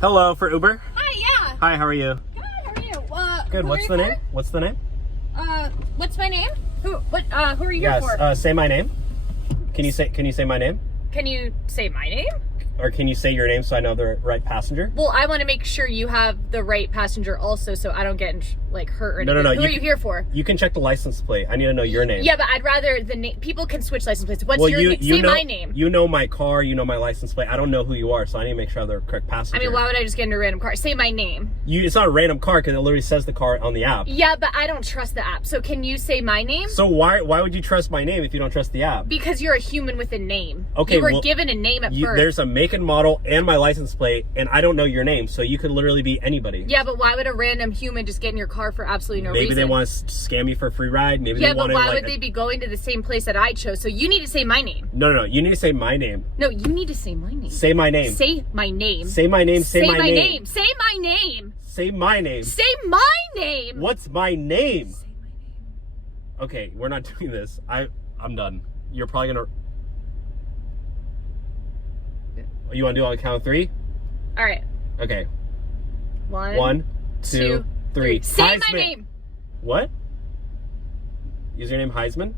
Hello, for Uber? Hi, yeah. Hi, how are you? Good, how are you? Good, who what's are the you name? What's the name? for? What's my name? Who are you here for? Yes, say my name. Can you say my name? Can you say my name? Or can you say your name so I know the right passenger? Well, I want to make sure you have the right passenger also, so I don't get hurt or anything. No. Who are you here for? You can check the license plate. I need to know your name. Yeah, but I'd rather the name. People can switch license plates. What's your name? Say my name. You know my car. You know my license plate. I don't know who you are, so I need to make sure I'm the correct passenger. I mean, why would I just get into a random car? Say my name. It's not a random car because it literally says the car on the app. Yeah, but I don't trust the app. So can you say my name? So why would you trust my name if you don't trust the app? Because you're a human with a name. Okay, you were given a name at birth. There's a make and model and my license plate, and I don't know your name, so you could literally be anybody. Yeah, but why would a random human just get in your car for absolutely no reason? Maybe they want to scam you for a free ride. Maybe yeah, they want but to, why would they be going to the same place that I chose? So you need to say my name. No. You need to say my name. No, you need to say my name. Say my name. Say my name. Say my name. Say my name. Say my name. Say my name. Say my name. What's my name? Say my name. Okay, we're not doing this. I'm done. You're probably gonna. You want to do it on the count of 3? All right. Okay. 1, 2, 3. Say Heisman. my name. What? Username Heisman?